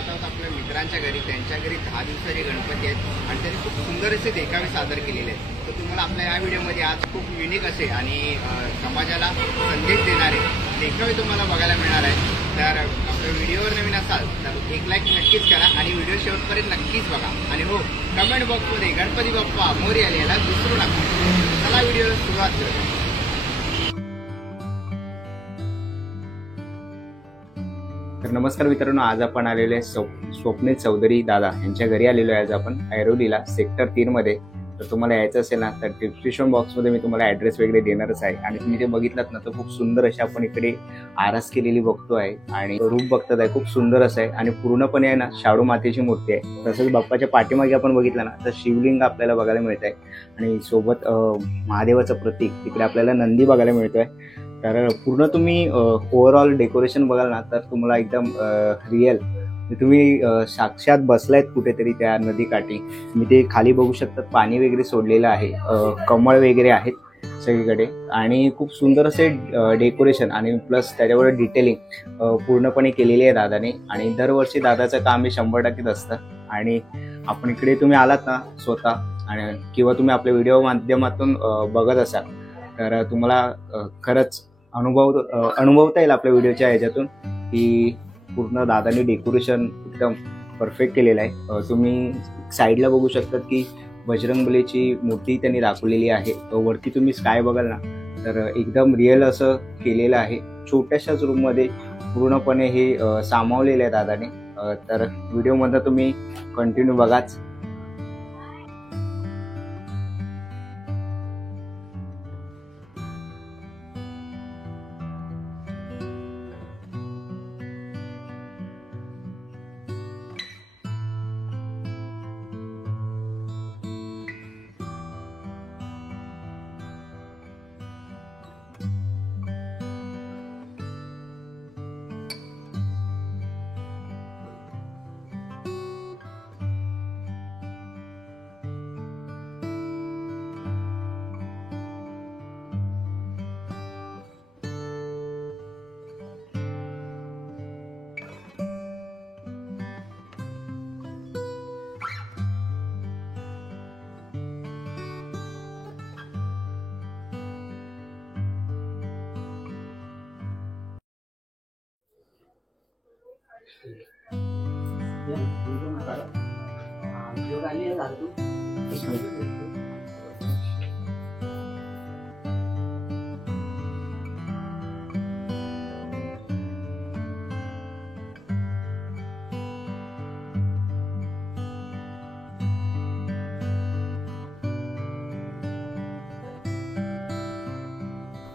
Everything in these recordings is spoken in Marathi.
आहोत आपल्या मित्रांच्या घरी. त्यांच्या घरी 10 दिवसाचे गणपती आहेत आणि त्यांनी खूप सुंदर असे देखावे सादर केलेले आहेत. तर तुम्हाला आपल्या या व्हिडिओमध्ये आज खूप युनिक असे आणि समाजाला संदेश देणारे देखावे तुम्हाला बघायला मिळणार आहे. तर आपल्या व्हिडिओवर नवीन असाल तर एक लाईक नक्कीच करा आणि व्हिडिओ शेवटपर्यंत नक्कीच बघा. आणि हो, कमेंट बॉक्समध्ये गणपती बाप्पा मोरया याला विसरू नका. चला व्हिडिओला सुरुवात करूया. तर नमस्कार मित्रांनो, आज आपण आलेलो आहे स्वप्नील चौधरी दादा यांच्या घरी आलेलो आहे. आज आपण ऐरोलीला सेक्टर 3 मध्ये. तर तुम्हाला यायचं असेल ना तर डिस्क्रिप्शन बॉक्समध्ये मी तुम्हाला ॲड्रेस वगैरे देणारच आहे. आणि तुम्ही ते बघितलात ना तर खूप सुंदर अशी आपण इकडे आरास केलेली बघतो आहे आणि रूप बघतात आहे. खूप सुंदर असं आहे आणि पूर्णपणे आहे ना शाडू मातेची मूर्ती आहे. तसंच बाप्पाच्या पाठीमागे आपण बघितलं ना तर शिवलिंग आपल्याला बघायला मिळत आहे आणि सोबत महादेवाचं प्रतीक तिकडे आपल्याला नंदी बघायला मिळतोय. तर पूर्ण तुम्ही ओव्हरऑल डेकोरेशन बघाल ना तर तुम्हाला एकदम रिअल तुम्ही साक्षात बसलायत कुठेतरी त्या नदीकाठी. मी ते खाली बघू शकतात, पाणी वगैरे सोडलेलं आहे, कमळ वगैरे आहेत सगळीकडे आणि खूप सुंदर असे डेकोरेशन आणि प्लस त्याच्यावर डिटेलिंग पूर्णपणे केलेली आहे दादाने. आणि दरवर्षी दादाचं काम हे 100% असतं. आणि आपण इकडे तुम्ही आलात ना स्वतः आणि किंवा तुम्ही आपल्या व्हिडिओ माध्यमातून बघत असाल तर तुम्हाला खरंच अनुभवता येईल आपल्या व्हिडिओच्या ह्याच्यातून की पूर्ण दादाने डेकोरेशन एकदम परफेक्ट केलेलं आहे. तुम्ही साईडला बघू शकतात की बजरंगबलीची मूर्ती त्यांनी दाखवलेली आहे. वरती तुम्ही स्काय बघाल ना तर एकदम रिअल असं केलेलं आहे. छोट्याशाच रूममध्ये पूर्णपणे हे सामावलेलं आहे दादाने. तर व्हिडिओमध्ये तुम्ही कंटिन्यू बघाच.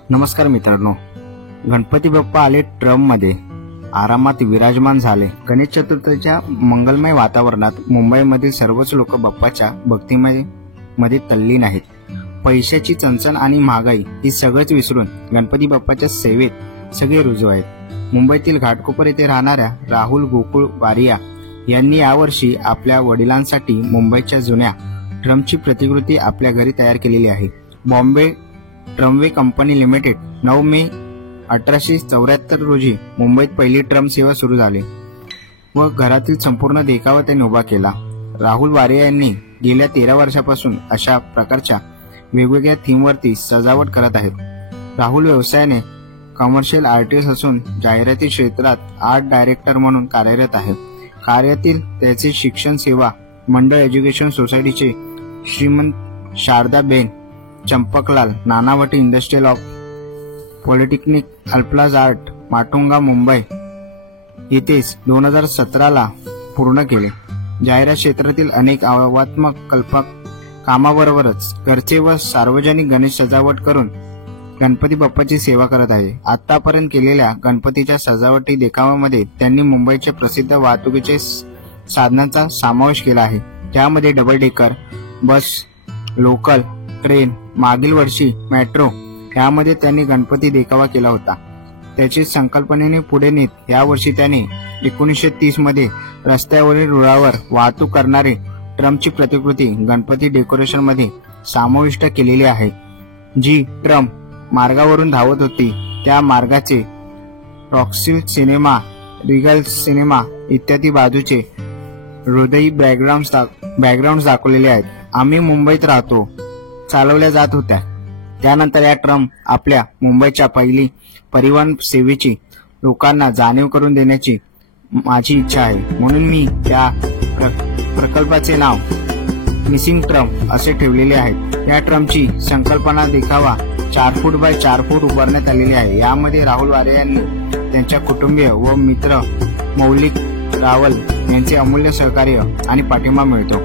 नमस्कार मित्रांनो, गणपती बाप्पा आले ट्रम मध्ये, आरामात विराजमान झाले. गणेश चतुर्थीच्या मंगलमय वातावरणात मुंबईमधील सर्वच लोक बाप्पाच्या भक्तिमय मध्ये तल्लीन आहेत. पैशाची चणचण आणि महागाई ही सगळंच विसरून गणपती बाप्पाच्या सेवेत सगळे रुजू आहेत. मुंबईतील घाटकोपर येथे राहणाऱ्या राहुल गोकुळ वारिया यांनी यावर्षी आपल्या वडिलांसाठी मुंबईच्या जुन्या ट्रमची प्रतिकृती आपल्या घरी तयार केलेली आहे. बॉम्बे ट्रमवे कंपनी लिमिटेड 9 मे 1874 रोजी मुंबईत पहिली ट्रम सेवा सुरू झाली व घरातील संपूर्ण देखावा त्यांनी उभा केला. राहुल वारिया यांनी गेल्या 13 वर्षापासून अशा प्रकारच्या वेगवेगळ्या थीमवरती सजावट करत आहेत. राहुल व्यवसायाने कमर्शियल आर्टिस्ट असून जाहिराती क्षेत्रात आर्ट डायरेक्टर म्हणून कार्यरत आहे. कार्यातील त्याचे शिक्षण सेवा मंडळ एज्युकेशन सोसायटीचे Shrimant Sharadaben Champaklal Nanavati industrial of polytechnic अल्प्लाज आर्ट माटुंगा मुंबई येथेच 2017 पूर्ण केले. जाहिरात क्षेत्रातील अनेक आव्हानात्मक कल्पक कामाबरोबरच घरचे व सार्वजनिक गणेश सजावट करून गणपती बाप्पाची सेवा करत आहे. आतापर्यंत केलेल्या गणपतीच्या सजावटी देखाव्यामध्ये त्यांनी मुंबईच्या प्रसिद्ध वाहतुकीचे साधनांचा समावेश केला आहे. त्यामध्ये double decker bus, local train, मागील वर्षी मेट्रो यामध्ये त्यांनी गणपती देखावा केला होता. त्याची संकल्पनेने पुढे नेत यावर्षी त्यांनी 1930 मध्ये रस्त्यावरील रुळावर वाहतूक करणारे ट्रमची प्रतिकृती गणपती डेकोरेशन मध्ये समाविष्ट केलेली आहे. जी ट्रम मार्गावरून धावत होती त्या मार्गाचे रॉक्सी सिनेमा, रिगल सिनेमा इत्यादी बाजूचे हृदयी बॅकग्राऊंड दाखवलेले आहेत. आम्ही मुंबईत राहतो चालवल्या जात होत्या. त्यानंतर या ट्रम आपल्या मुंबईच्या पहिली परिवहन सेवेची लोकांना जाणीव करून देण्याची माझी इच्छा आहे. म्हणून मी या प्रकल्पाचे नाव मिसिंग ट्रम असे ठेवलेले आहे. या ट्रमची संकल्पना देखावा 4 फूट बाय 4 फूट उभारण्यात आलेली आहे. यामध्ये राहुल वारे यांनी त्यांच्या कुटुंबीय व मित्र मौलिक रावल यांचे अमूल्य सहकार्य आणि पाठिंबा मिळतो.